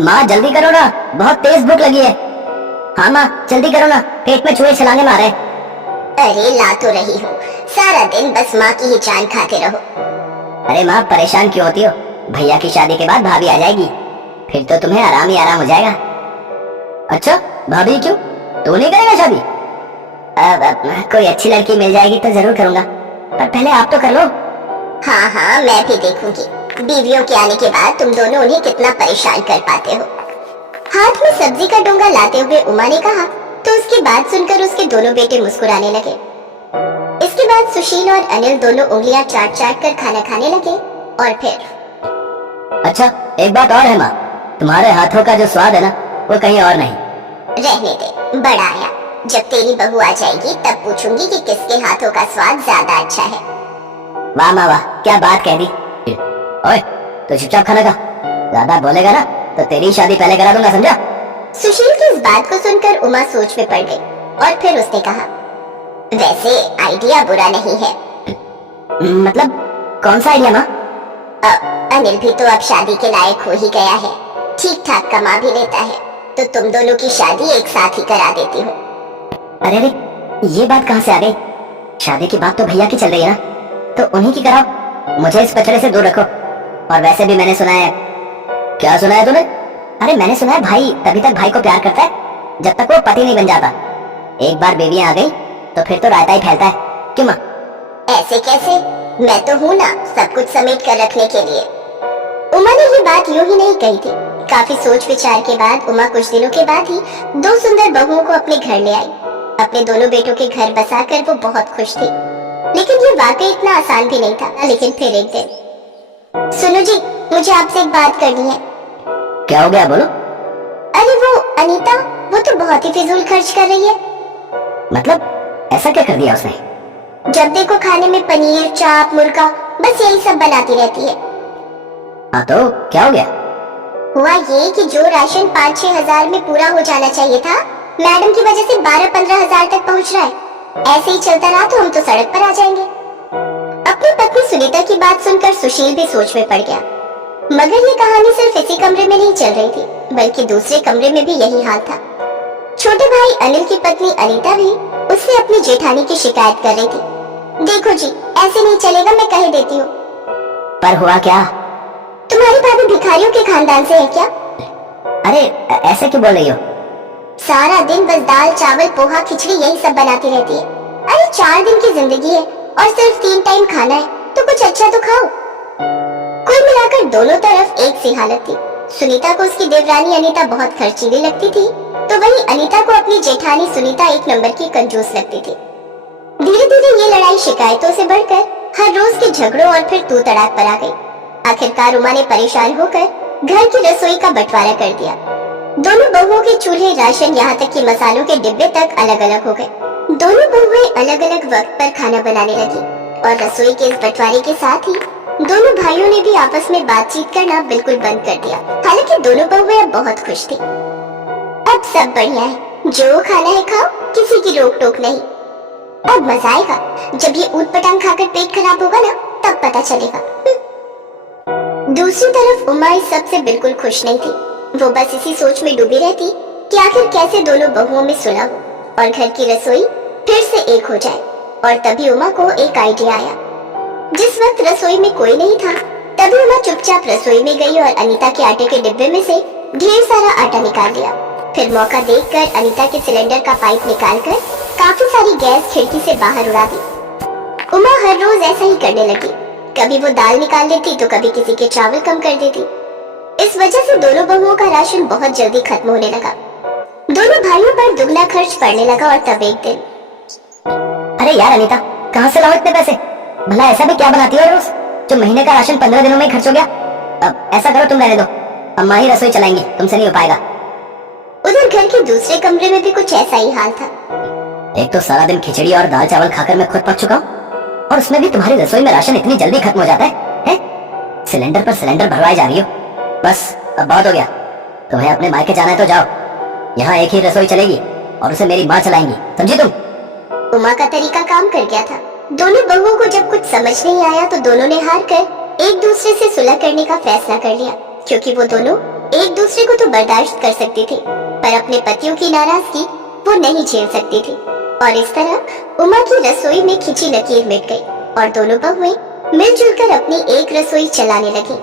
माँ जल्दी करो ना, बहुत तेज भूख लगी है। हाँ माँ जल्दी करो ना, पेट में चूहे छलांगे मारे। अरे ला तो रही हूँ, सारा दिन बस माँ की ही जान खाते रहो। अरे माँ परेशान क्यों होती हो? भैया की शादी के बाद भाभी आ जाएगी, फिर तो तुम्हें आराम ही आराम हो जाएगा। अच्छा भाभी क्यों, तू नहीं करेगा शादी? अब कोई अच्छी लड़की मिल जाएगी तो जरूर करूंगा, पर पहले आप तो कर लो। हाँ हाँ मैं भी देखूंगी, बीवियों के आने के बाद तुम दोनों उन्हें कितना परेशान कर पाते हो। हाथ में सब्जी का डोंगा लाते हुए उमा ने कहा, तो उसकी बात सुनकर उसके दोनों बेटे मुस्कुराने लगे। इसके बाद सुशील और अनिल दोनों उंगलियां चाट चाट कर खाना खाने लगे। और फिर अच्छा एक बात और है माँ, तुम्हारे हाथों का जो स्वाद है ना, वो कहीं और नहीं। रहने दे, बड़ा आया, जब तेरी बहू आ जाएगी तब पूछूंगी कि किसके हाथों का स्वाद ज्यादा अच्छा है। वाह माँ वाह, क्या बात कह दी। ओए तो चुपचाप खाना खा, ज्यादा बोलेगा ना तो तेरी शादी पहले करा दूंगा, समझा? सुशील की इस बात को सुनकर उमा सोच में पड़ गई और फिर उसने कहा, वैसे आइडिया बुरा नहीं है। मतलब कौन सा आइडिया माँ? अनिल भी तो अब शादी के लायक हो ही गया है, ठीक ठाक कमा भी लेता है, तो तुम दोनों की शादी एक साथ ही करा देती हूँ। अरे अरे ये बात कहाँ से आ गई? शादी की बात तो भैया की चल रही है ना, तो उन्हीं की कराओ, मुझे इस कचरे से दूर रखो। और वैसे भी मैंने सुना है। क्या सुना है तूने? अरे मैंने सुना है भाई तभी तक भाई को प्यार करता है जब तक वो पति नहीं बन जाता। एक बार बेबियां आ गई तो फिर तो रायता ही फैलता है, क्यों माँ? ऐसे कैसे, मैं तो हूँ ना सब कुछ समेट कर रखने के लिए। उमा ने ये बात यूं ही नहीं कही थी। काफी सोच विचार के बाद उमा कुछ दिनों के बाद ही दो सुंदर बहुओं को अपने घर ले आई। अपने दोनों बेटों के घर बसाकर वो बहुत खुश थी, लेकिन ये वाकई इतना आसान भी नहीं था। लेकिन फिर एक दिन, सुनो जी, मुझे आपसे एक बात करनी है। क्या हो गया, बोलो। अरे वो अनीता, वो तो बहुत ही फिजूल खर्च कर रही है। मतलब ऐसा क्या कर दिया उसने? जब देखो खाने में पनीर, चाप, मुर्गा, बस यही सब बनाती रहती है। हाँ तो क्या हो गया? हुआ ये कि जो राशन 5-6 हजार में पूरा हो जाना चाहिए था, मैडम की वजह से 12-15 हजार तक पहुंच रहा है। ऐसे ही चलता रहा तो हम तो सड़क पर आ जाएंगे। अपनी पत्नी सुनीता की बात सुनकर सुशील भी सोच में पड़ गया। मगर ये कहानी सिर्फ इसी कमरे में नहीं चल रही थी, बल्कि दूसरे कमरे में भी यही हाल था। छोटे भाई अनिल की पत्नी अनीता भी उससे अपनी जेठानी की शिकायत कर रही थी। देखो जी, ऐसे नहीं चलेगा, मैं कह देती हूँ। पर हुआ क्या? तुम्हारी भाभी भिखारियों के खानदान से है क्या? अरे ऐसे क्यों बोल रही हो? सारा दिन बस दाल, चावल, पोहा, खिचड़ी यही सब बनाती रहती है। अरे 4 दिन की जिंदगी है और सिर्फ 3 टाइम खाना है, तो कुछ अच्छा तो खाओ। कुल मिलाकर दोनों तरफ एक सी हालत थी। सुनीता को उसकी देवरानी अनीता बहुत खर्चीली लगती थी, तो वहीं अनीता को अपनी जेठानी सुनीता एक नंबर की कंजूस लगती थी। धीरे धीरे ये लड़ाई शिकायतों से बढ़कर हर रोज के झगड़ों और फिर तू तड़ाक पर आ गई। आखिरकार उमा ने परेशान होकर घर की रसोई का बंटवारा कर दिया। दोनों बहुओं के चूल्हे, राशन, यहाँ तक कि मसालों के डिब्बे तक अलग अलग हो गए। दोनों बहुएं अलग अलग वक्त पर खाना बनाने लगी और रसोई के इस बंटवारे के साथ ही दोनों भाइयों ने भी आपस में बातचीत करना बिल्कुल बंद कर दिया। हालांकि दोनों बहुएं अब बहुत खुश थी। अब सब बढ़िया है, जो खाना है खाओ, किसी की रोक टोक नहीं। अब मजा आएगा, जब ये ऊट पटांग खाकर पेट खराब होगा ना, तब पता चलेगा। दूसरी तरफ उमा इस सब से बिल्कुल खुश नहीं थी। वो बस इसी सोच में डूबी रहती कि आखिर कैसे दोनों बहुओं में सुलह हो और घर की रसोई फिर से एक हो जाए। और तभी उमा को एक आइडिया आया। जिस वक्त रसोई में कोई नहीं था, तभी उमा चुपचाप रसोई में गई और अनीता के आटे के डिब्बे में से ढेर सारा आटा निकाल लिया। फिर मौका देखकर अनीता के सिलेंडर का पाइप निकालकर काफी सारी गैस खिड़की से बाहर उड़ा दी। उमा हर रोज ऐसा ही करने लगी। कभी वो दाल निकाल देती तो कभी किसी के चावल कम कर देती। इस वजह से दोनों बहुओं का राशन बहुत जल्दी खत्म होने लगा। दोनों भाइयों पर दुगना खर्च पड़ने लगा। और तब एक दिन, अरे यार अनीता, कहाँ से लाओ इतने पैसे? भला ऐसा भी क्या बनाती हो रोज जो महीने का राशन 15 दिनों में ही खर्च हो गया? अब ऐसा करो, तुम रहने दो, अम्मा ही रसोई चलाएंगी, तुमसे नहीं हो पाएगा। उधर घर के दूसरे कमरे में भी कुछ ऐसा ही हाल था। एक तो सारा दिन खिचड़ी और दाल चावल खाकर मैं खुद पक चुका हूँ, और उसमें भी तुम्हारी रसोई में राशन इतनी जल्दी खत्म हो जाता है? सिलेंडर पर सिलेंडर भरवाई जा रही हो। बस अब बहुत हो गया, तुम्हें अपने मायके जाना है तो जाओ, यहाँ एक ही रसोई चलेगी और उसे मेरी माँ चलाएंगी, समझी तुम? उमा का तरीका काम कर गया था। दोनों बहुओं को जब कुछ समझ नहीं आया तो दोनों ने हार कर एक दूसरे से सुलह करने का फैसला कर लिया, क्योंकि वो दोनों एक दूसरे को तो बर्दाश्त कर सकती थी, पर अपने पतियों की नाराजगी वो नहीं झेल सकती थी। और इस तरह उमा की रसोई में खिंची लकीर मिट गई और दोनों बहुएं मिलजुल कर अपनी एक रसोई चलाने लगी।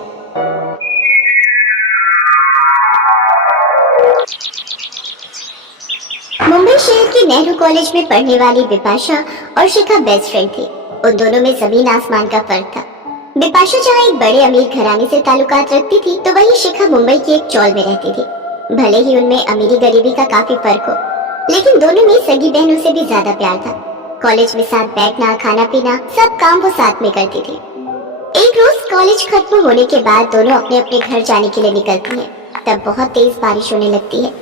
मुंबई शहर के नेहरू कॉलेज में पढ़ने वाली बिपाशा और शिखा बेस्ट फ्रेंड थी। उन दोनों में जमीन आसमान का फर्क था। बिपाशा जहाँ एक बड़े अमीर घराने से ताल्लुकात रखती थी, तो वहीं शिखा मुंबई की एक चौल में रहती थी। भले ही उनमें अमीरी गरीबी का काफी फर्क हो, लेकिन दोनों में सगी बहनों से भी ज्यादा प्यार था। कॉलेज में साथ बैठना, खाना पीना, सब काम वो साथ में करती थी। एक रोज कॉलेज खत्म होने के बाद दोनों अपने अपने घर जाने के लिए निकलती हैं। तब बहुत तेज बारिश होने लगती है।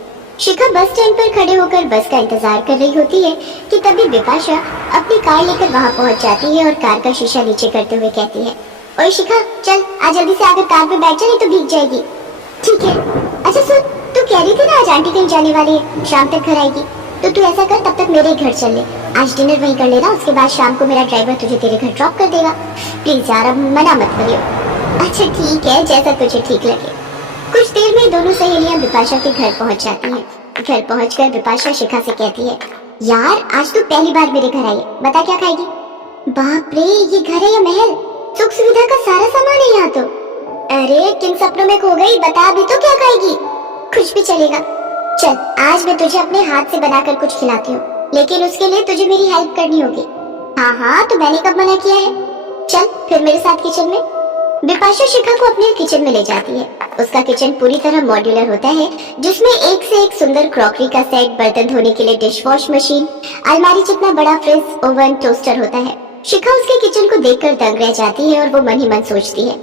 शिखा बस स्टैंड पर खड़े होकर बस का इंतजार कर रही होती है कि तभी बिपाशा अपनी कार लेकर वहां पहुंच जाती है और कार का शीशा नीचे करते हुए कहती है, ओए शिखा, चल आज जल्दी से आकर कार में बैठ जा, नहीं तो भीग जाएगी। ठीक है। अच्छा सुन, तू कह रही थी ना आज आंटी कहीं जाने वाली है, शाम तक घर आएगी, तो तू ऐसा कर, तब तक मेरे घर चल ले। आज डिनर वहीं कर लेना, उसके बाद शाम को मेरा ड्राइवर तुझे तेरे घर ड्रॉप कर देगा। प्लीज यार, अब मना मत करियो। अच्छा ठीक है, जैसा तुझे ठीक लगे। कुछ देर में दोनों सहेलियां बिपाशा के घर पहुंच जाती हैं। घर पहुंचकर बिपाशा शिखा से कहती है, यार आज तू पहली बार मेरे घर आई है, बता क्या खाएगी? बाप रे, ये घर है या महल? सुख सुविधा का सारा सामान है यहाँ तो। अरे किन सपनों में खो गई, बता भी तो क्या खाएगी? कुछ भी चलेगा। चल आज मैं तुझे अपने हाथ से बनाकर कुछ खिलाती हूँ, लेकिन उसके लिए तुझे मेरी हेल्प करनी होगी। हाँ हाँ, तो मैंने कब मना किया है? चल फिर मेरे साथ किचन में। बिपाशा शिखा को अपने किचन में ले जाती है। उसका किचन पूरी तरह मॉड्यूलर होता है, जिसमें एक से एक सुंदर क्रॉकरी का सेट, बर्तन धोने के लिए डिश वॉश मशीन, अलमारी जितना बड़ा फ्रिज, ओवन, टोस्टर होता है। शिखा उसके किचन को देखकर दंग रह जाती है और वो मन ही मन सोचती है,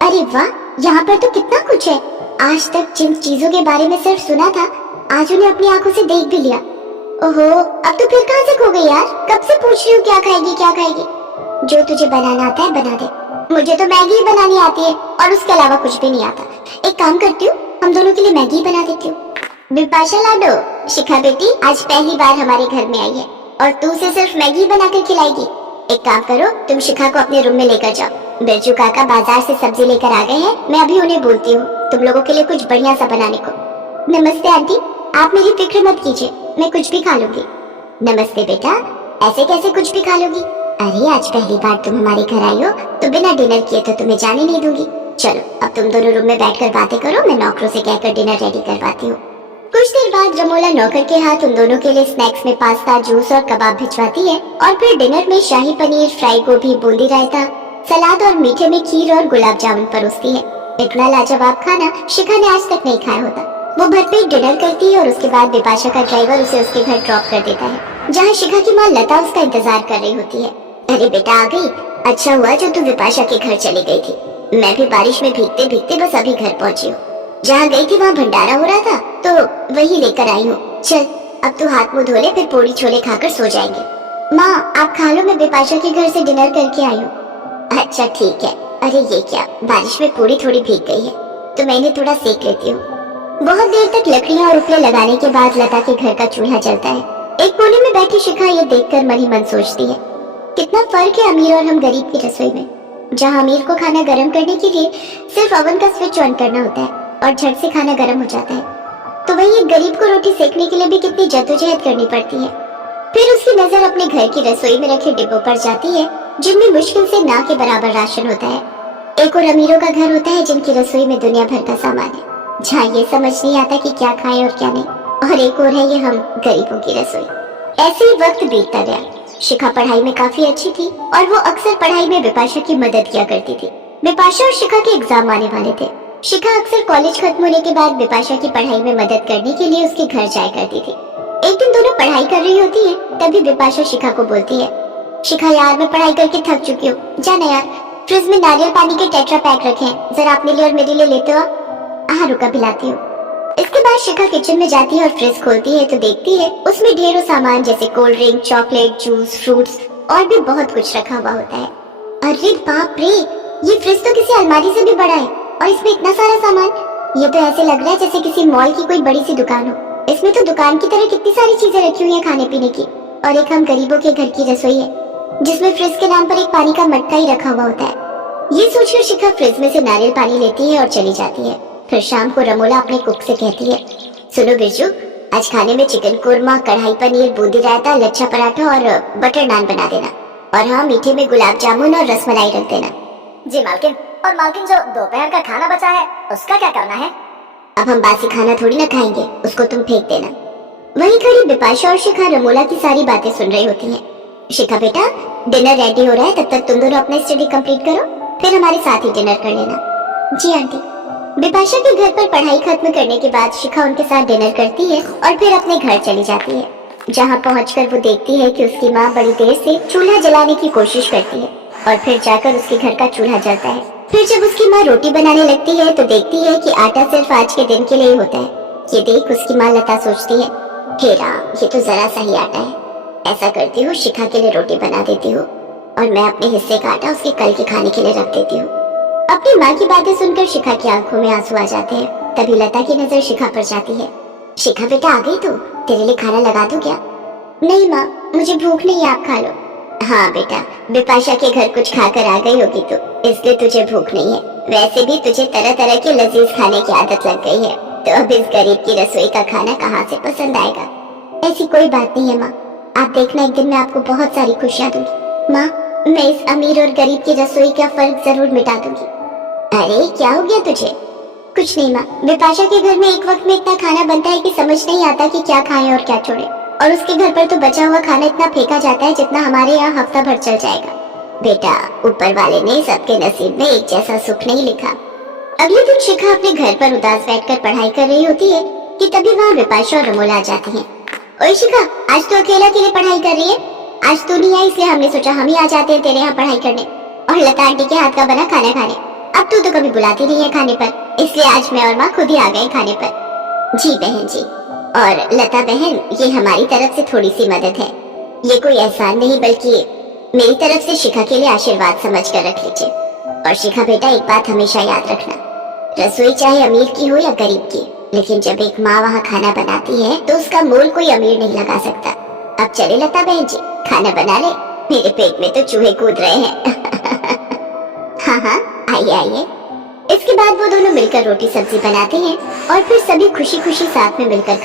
अरे वाह, यहाँ पर तो कितना कुछ है। आज तक जिन चीजों के बारे में सिर्फ सुना था, आज उन्हें अपनी आंखों से देख भी लिया। ओहो, अब तो फिर कहाँ से खो गई यार? कब से पूछ रही हूँ क्या खाएगी क्या खाएगी। जो तुझे बनाना आता है बना दे। मुझे तो मैगी ही बनानी आती है और उसके अलावा कुछ भी नहीं आता। एक काम करती हूँ, हम दोनों के लिए मैगी बना देती हूँ। बिपाशा लाडो, शिखा बेटी आज पहली बार हमारे घर में आई है और तू उसे सिर्फ मैगी बनाकर खिलाएगी। एक काम करो, तुम शिखा को अपने रूम में लेकर जाओ। बिरजू काका बाजार से सब्जी लेकर आ गए हैं, मैं अभी उन्हें बोलती हूँ तुम लोगों के लिए कुछ बढ़िया सा बनाने को। नमस्ते आंटी, आप मेरी फिक्र मत कीजिए, मैं कुछ भी खा लूंगी। नमस्ते बेटा, ऐसे कैसे कुछ भी खा लोगी? अरे आज पहली बार तुम हमारे घर आई हो, तो बिना डिनर किए तो तुम्हें जाने नहीं दूंगी। चलो अब तुम दोनों रूम में बैठकर बातें करो, मैं नौकरों से कहकर डिनर रेडी करवाती हूँ। कुछ देर बाद रमोला नौकर के हाथ उन दोनों के लिए स्नैक्स में पास्ता, जूस और कबाब भिजवाती है और फिर डिनर में शाही पनीर, फ्राई गोभी, बूंदी रायता, सलाद और मीठे में खीर और गुलाब जामुन परोसती है। इतना लाजवाब खाना शिखा ने आज तक नहीं खाया होता। वो भरपेट डिनर करती है और उसके बाद बिपाशा का ड्राइवर उसे उसके घर ड्रॉप कर देता है, जहाँ शिखा की माँ लता उसका इंतजार कर रही होती है। अरे बेटा आ गई, अच्छा हुआ जो तू बिपाशा के घर चली गई थी। मैं भी बारिश में भीगते भीगते बस अभी घर पहुंची हूँ। जहाँ गई थी वहाँ भंडारा हो रहा था, तो वही लेकर आई हूँ। चल अब तू हाथ मुँह धो ले, फिर पूरी छोले खाकर सो जाएंगे। माँ आप खा लो, मैं बिपाशा के घर से डिनर करके आई हूँ। अच्छा ठीक है। अरे ये क्या, बारिश में पूरी थोड़ी भीग गई है, तो मैं इन्हें थोड़ा सेक लेती हूँ। बहुत देर तक लकड़ियाँ और उपले लगाने के बाद लता के घर का चूल्हा जलता है। एक कोने में बैठी शिखा ये देखकर मन ही मन सोचती है, कितना फर्क है अमीर और हम गरीब की रसोई में। जहाँ अमीर को खाना गर्म करने के लिए सिर्फ ओवन का स्विच ऑन करना होता है और झट से खाना गर्म हो जाता है, तो वही एक गरीब को रोटी सेकने के लिए भी कितनी जद्दोजहद करनी पड़ती है। फिर उसकी नजर अपने घर की रसोई में रखे डिब्बों पर जाती है, जिनमें मुश्किल से ना के बराबर राशन होता है। एक और अमीरों का घर होता है जिनकी रसोई में दुनिया भर का सामान है, जहाँ ये समझ नहीं आता कि क्या खाएं और क्या नहीं। और एक और है ये हम गरीबों की रसोई। ऐसे ही वक्त बीतता गया। शिखा पढ़ाई में काफी अच्छी थी और वो अक्सर पढ़ाई में बिपाशा की मदद किया करती थी। बिपाशा और शिखा के एग्जाम आने वाले थे। शिखा अक्सर कॉलेज खत्म होने के बाद बिपाशा की पढ़ाई में मदद करने के लिए उसके घर जाया करती थी। एक दिन दोनों पढ़ाई कर रही होती है, तभी बिपाशा शिखा को बोलती है, शिखा यार मैं पढ़ाई करके थक चुकी हूँ, जाना यार फ्रिज में नारियल पानी के टेट्रा पैक रखे हैं, जरा अपने लिए और मेरे लिए लेते हो। हाँ रुका, पिलाती हूँ। इसके बाद शिखा किचन में जाती है और फ्रिज खोलती है तो देखती है उसमें ढेरों सामान जैसे cold drink, chocolate, juice, fruits और भी बहुत कुछ रखा हुआ होता है। अरे बाप रे, ये फ्रिज तो किसी अलमारी से भी बड़ा है और इसमें इतना सारा सामान। ये तो ऐसे लग रहा है जैसे किसी मॉल की कोई बड़ी सी दुकान हो। इसमें तो दुकान की तरह कितनी सारी चीजें रखी हुई है खाने पीने की, और एक हम गरीबों के घर की रसोई है जिसमें फ्रिज के नाम पर एक पानी का मटका ही रखा हुआ होता है। ये सोचकर शिखा फ्रिज में से नारियल पानी लेती है और चली जाती है। फिर शाम को रमोला अपने कुक से कहती है, सुनो बिरजू, आज खाने में चिकन कोरमा, कढ़ाई पनीर, बूंदी रायता, लच्छा पराठा और बटर नान बना देना। और हाँ, मीठे में गुलाब जामुन और रसमलाई रख देना। जी मालकिन। और मालकिन, जो दोपहर का खाना बचा है उसका क्या करना है? अब हम बासी खाना थोड़ी ना खाएंगे, उसको तुम फेंक देना। वहीं खड़ी बिपाशा और शिखा रमोला की सारी बातें सुन रही होती हैं। शिखा बेटा, डिनर रेडी हो रहा है, तब तक तुम दोनों अपना स्टडी कंप्लीट करो, फिर हमारे साथ ही डिनर कर लेना। जी आंटी। बिपाशा के घर पर पढ़ाई खत्म करने के बाद शिखा उनके साथ डिनर करती है और फिर अपने घर चली जाती है, जहाँ पहुंचकर वो देखती है कि उसकी माँ बड़ी देर से चूल्हा जलाने की कोशिश करती है और फिर जाकर उसके घर का चूल्हा जलता है। फिर जब उसकी माँ रोटी बनाने लगती है तो देखती है कि आटा सिर्फ आज के दिन के लिए ही होता है। ये देख उसकी माँ लता सोचती है, हे राम, ये तो जरा सा ही आटा है। ऐसा करती हूँ, शिखा के लिए रोटी बना देती हूँ और मैं अपने हिस्से का आटा उसके कल के खाने के लिए रख देती हूँ। अपनी माँ की बातें सुनकर शिखा की आंखों में आंसू आ जाते हैं। तभी लता की नजर शिखा पर जाती है। शिखा बेटा, आ गई तू? तेरे लिए खाना लगा दूं क्या? नहीं माँ, मुझे भूख नहीं है, आप खा लो। हाँ बेटा, बिपाशा के घर कुछ खाकर आ गई होगी तू, इसलिए तुझे भूख नहीं है। वैसे भी तुझे तरह तरह के लजीज खाने की आदत लग गई है, तो अब इस गरीब की रसोई का खाना कहाँ से पसंद आएगा? ऐसी कोई बात नहीं है माँ, आप देखना, एक दिन मैं आपको बहुत सारी खुशियाँ दूंगी। माँ, मैं इस अमीर और गरीब की रसोई का फर्क जरूर मिटा दूंगी। अरे क्या हो गया तुझे? कुछ नहीं माँ, बिपाशा के घर में एक वक्त में इतना खाना बनता है कि समझ नहीं आता कि क्या खाएं और क्या छोड़ें। और उसके घर पर तो बचा हुआ खाना इतना फेंका जाता है जितना हमारे यहाँ हफ्ता भर चल जाएगा। बेटा, ऊपर वाले ने सबके नसीब में एक जैसा सुख नहीं लिखा। अगले दिन शिखा अपने घर पर उदास बैठकर पढ़ाई कर रही होती है कि तभी वहाँ बिपाशा और रमोला आ जाती हैं। ओए शिखा, आज तो अकेला पढ़ाई कर रही है? आज तू नहीं आई, इसलिए हमने सोचा हम ही आ जाते हैं तेरे यहाँ पढ़ाई करने और लता आंटी के हाथ का बना खाना खाने। अब तू तो कभी बुलाती नहीं है खाने पर, इसलिए आज मैं और माँ खुद ही आ गए खाने पर। जी बहन जी। और लता बहन, ये हमारी तरफ से थोड़ी सी मदद है। ये कोई एहसान नहीं, बल्कि मेरी तरफ से शिखा के लिए आशीर्वाद समझ कर रख लीजिए। और शिखा बेटा, एक बात हमेशा याद रखना, रसोई चाहे अमीर की हो या गरीब की, लेकिन जब एक माँ वहाँ खाना बनाती है तो उसका मोल कोई अमीर नहीं लगा सकता। अब चले लता बहन जी, खाना बना ले, मेरे पेट में तो चूहे कूद रहे हैं। हाँ हाँ, आइए आइए। इसके बाद वो दोनों मिलकर रोटी सब्जी बनाते हैं और फिर सभी खुशी खुशी साथ में मिलकर